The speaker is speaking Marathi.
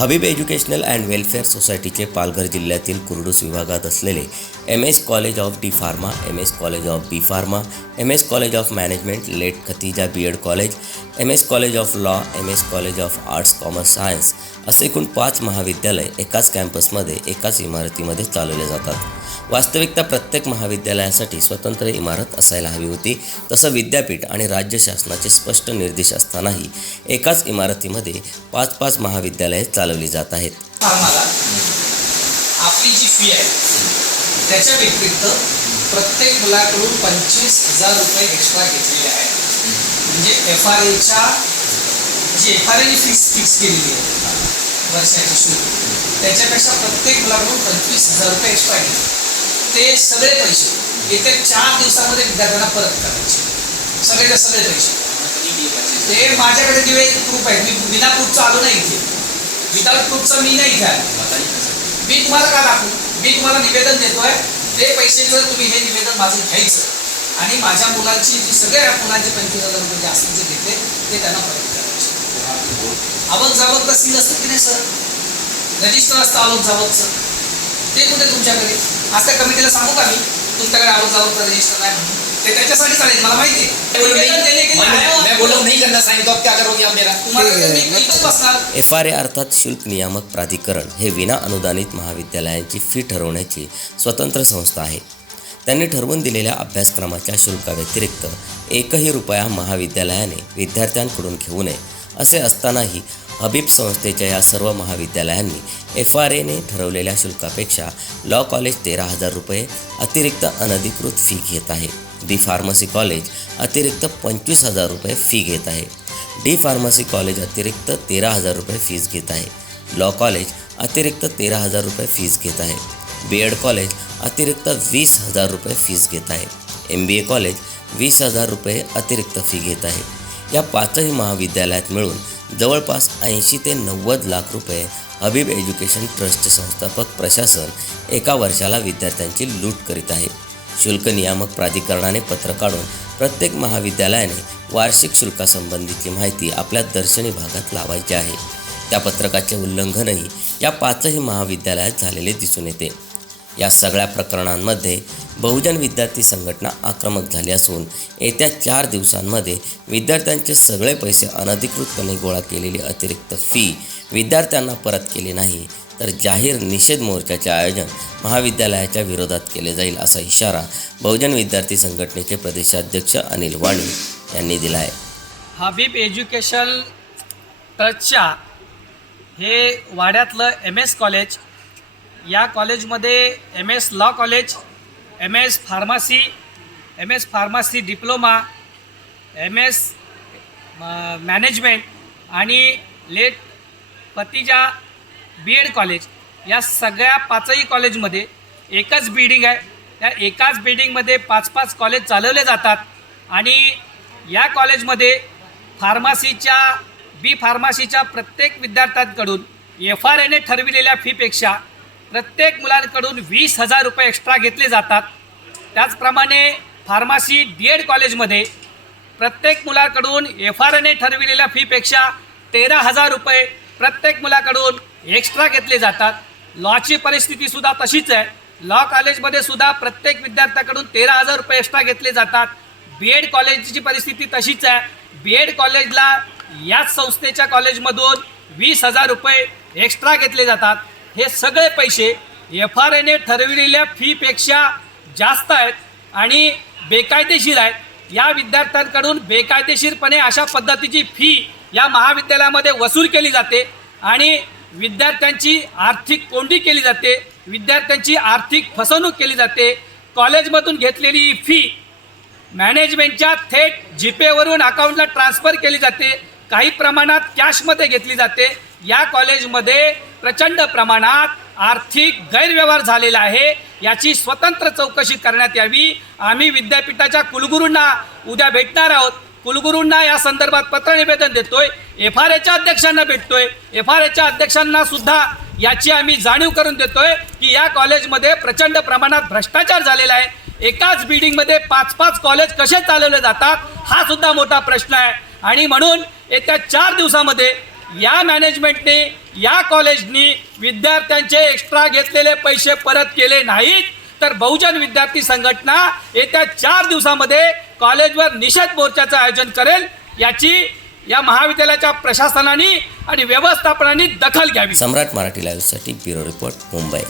हबीब एज्युकेशनल अँड वेलफेअर सोसायटीचे पालघर जिल्ह्यातील कुरडूस विभागात असलेले M S college of D pharma M S college of B pharma M S college of management late Khatija B Ed college M S college of law M S college of arts commerce science असे एकूण पाच महाविद्यालय एकाच कॅम्पसमध्ये एकाच इमारतीमध्ये चालवले जातात. वास्तविकता प्रत्येक महाविद्यालयासाठी स्वतंत्र इमारत असायला हवी होती. तसं विद्यापीठ आणि राज्य शासनाचे स्पष्ट निर्देश असतानाही एकाच इमारतीमध्ये पाच पाच महाविद्यालये चालवली जात आहेत. आपली जी फी आहे त्याच्या व्यतिरिक्त प्रत्येक मुलाकडून पंचवीस हजार रुपये एक्स्ट्रा घेतलेले आहेत. म्हणजे एफ आर एच्या जी एफ आर एची फीस फिक्स केलेली आहे वर्षाची शुल्क त्याच्यापेक्षा प्रत्येक मुलाकडून पंचवीस हजार रुपये एक्स्ट्रा घेतले. ते सगळे पैसे. येत्या चार दिवसामध्ये विद्यार्थ्यांना परत करायचे. सगळे सगळे पैसे. ते माझ्याकडे दिवे प्रूफ आहे. मी विना प्रूफचं आलो नाही इथे. विदाउट प्रूफचं मी नाही इथे मी तुम्हाला का दाखवू? मी तुम्हाला निवेदन देतोय. ते पैसे जर तुम्ही हे निवेदन माझं घ्यायचं आणि माझ्या मुलांची जी सगळ्या मुलांचे पंचवीस हजार रुपये जे असतील जे घेतले ते त्यांना परत करायचे. आवक जावक तर सील असतं की नाही सर? रजिस्टर असतं आवक जावकचं. ते कुठे तुमच्याकडे? आज त्या कमिटीला सांगू का मी? तुमच्याकडे आवक जावकचं रजिस्टर नाही म्हणून. ते त्याच्यासाठी चालेल मला माहिती आहे. निवेदन देणे के लिए आया मैं बोला नहीं करना साइन तो आप क्या करोगे आप मेरा तुम्हाला मी इथंच बसणार. एफ आर ए अर्थात शुल्क नियामक प्राधिकरण हे विना अनुदानित महाविद्यालयांची फी ठरवण्याची स्वतंत्र संस्था आहे. त्यांनी ठरवून दिलेल्या अभ्यासक्रमाच्या शुल्काव्यतिरिक्त एकही रुपया महाविद्यालयाने विद्यार्थ्यांकडून घेऊ नये असे असतानाही हबीब संस्थेच्या या सर्व महाविद्यालयांनी एफ आर एने ठरवलेल्या शुल्कापेक्षा लॉ कॉलेज तेरा हजार रुपये अतिरिक्त अनधिकृत फी घेत आहे. डी फार्मसी कॉलेज अतिरिक्त पंचवीस हजार रुपये फी घेत आहे. डी फार्मसी कॉलेज अतिरिक्त तेरा हजार रुपये फीज घेत आहे. लॉ कॉलेज अतिरिक्त तेरा हजार रुपये फीज घेत आहे. बी एड कॉलेज अतिरिक्त वीस हजार रुपये फीज घेत आहे. एम बी ए कॉलेज वीस हजार रुपये अतिरिक्त फी घेत आहे. या पाचही महाविद्यालयात मिळून जवळपास ऐंशी ते नव्वद लाख रुपये हबीब एज्युकेशन ट्रस्टचे संस्थापक प्रशासन एका वर्षाला विद्यार्थ्यांची लूट करीत आहे. शुल्क नियामक प्राधिकरणाने पत्र काढून प्रत्येक महाविद्यालयाने वार्षिक शुल्कासंबंधीची माहिती आपल्या दर्शनी भागात लावायची आहे. त्या पत्रकाचे उल्लंघनही या पाचही महाविद्यालयात झालेले दिसून येते. या सगळ्या प्रकरणांमध्ये बहुजन विद्यार्थी संघटना आक्रमक झाली असून येत्या चार दिवसांमध्ये विद्यार्थ्यांचे सगळे पैसे अनधिकृतपणे गोळा केलेली अतिरिक्त फी विद्यार्थ्यांना परत केली नाही तर जाहीर निषेध मोर्चाचे आयोजन महाविद्यालयाच्या विरोधात केले जाईल असा इशारा बहुजन विद्यार्थी संघटनेचे प्रदेशाध्यक्ष अनिल वाणी यांनी दिला आहे हबीब एज्युकेशन ट्रस्टच्या हे वाड्यातलं एम एस कॉलेज या कॉलेजमध्ये M S law college M S pharmacy M S pharmacy diploma M S management आणि late Patija B Ed college या सगळ्या पाचही कॉलेजमध्ये एकच बिल्डिंग आहे. त्या एकाच बिल्डिंगमध्ये पाच पाच कॉलेज चालवले जातात आणि या कॉलेजमध्ये फार्मसीच्या बी फार्मसीच्या प्रत्येक विद्यार्थ्यांकडून एफ आर एने ठरविलेल्या फीपेक्षा प्रत्येक मुलांकडून वीस हजार रुपये एक्स्ट्रा घेतले जातात. त्याचप्रमाणे फार्मसी डी एड कॉलेजमध्ये प्रत्येक मुलाकडून एफ आर एने ठरविलेल्या फीपेक्षा तेरा हजार रुपये प्रत्येक मुलाकडून एक्स्ट्रा घेतले जातात. लॉची परिस्थितीसुद्धा तशीच आहे. लॉ कॉलेजमध्ये सुद्धा प्रत्येक विद्यार्थ्याकडून तेरा हजार रुपये एक्स्ट्रा घेतले जातात. बी एड कॉलेजची परिस्थिती तशीच आहे. बी एड कॉलेजला याच संस्थेच्या कॉलेजमधून वीस हजार रुपये एक्स्ट्रा घेतले जातात. हे सगळे पैसे एफ आर एने ठरविलेल्या फीपेक्षा जास्त आहेत आणि बेकायदेशीर आहेत. या विद्यार्थ्यांकडून बेकायदेशीरपणे अशा पद्धतीची फी या महाविद्यालयामध्ये वसूल केली जाते आणि विद्यार्थ्यांची आर्थिक कोंडी केली जाते विद्यार्थ्यांची आर्थिक फसवणूक केली जाते. कॉलेजमधून घेतलेली फी मॅनेजमेंटच्या थेट जीपेवरून अकाउंटला ट्रान्सफर केली जाते. काही प्रमाणात कॅशमध्ये घेतली जाते. या कॉलेजमध्ये प्रचंड प्रमाणात आर्थिक गैरव्यवहार झालेला आहे. याची स्वतंत्र चौकशी करण्यात यावी. आम्ही विद्यापीठाच्या कुलगुरूंना उद्या भेटणार आहोत. कुलगुरूंना या संदर्भात पत्र निवेदन देतोय. एफ आर एच्या अध्यक्षांना भेटतोय. एफ आर एच्या अध्यक्षांना सुद्धा याची आम्ही जाणीव करून देतोय की या कॉलेजमध्ये प्रचंड प्रमाणात भ्रष्टाचार झालेला आहे. एकाच बिल्डिंगमध्ये पाच पाच कॉलेज कसे चालवले जातात हा सुद्धा मोठा प्रश्न आहे. आणि म्हणून येत्या चार दिवसामध्ये या मॅनेजमेंटने या कॉलेजनी विद्यार्थ्यांचे एक्स्ट्रा घेतलेले पैसे परत केले नाहीत. तर बहुजन विद्यार्थी संघटना येत्या चार दिवसामध्ये कॉलेजवर निषेध मोर्चाचं आयोजन करेल याची या महाविद्यालयाच्या प्रशासनाने आणि व्यवस्थापनाने दखल घ्यावी. सम्राट मराठी लाईव्हसाठी ब्युरो रिपोर्ट मुंबई.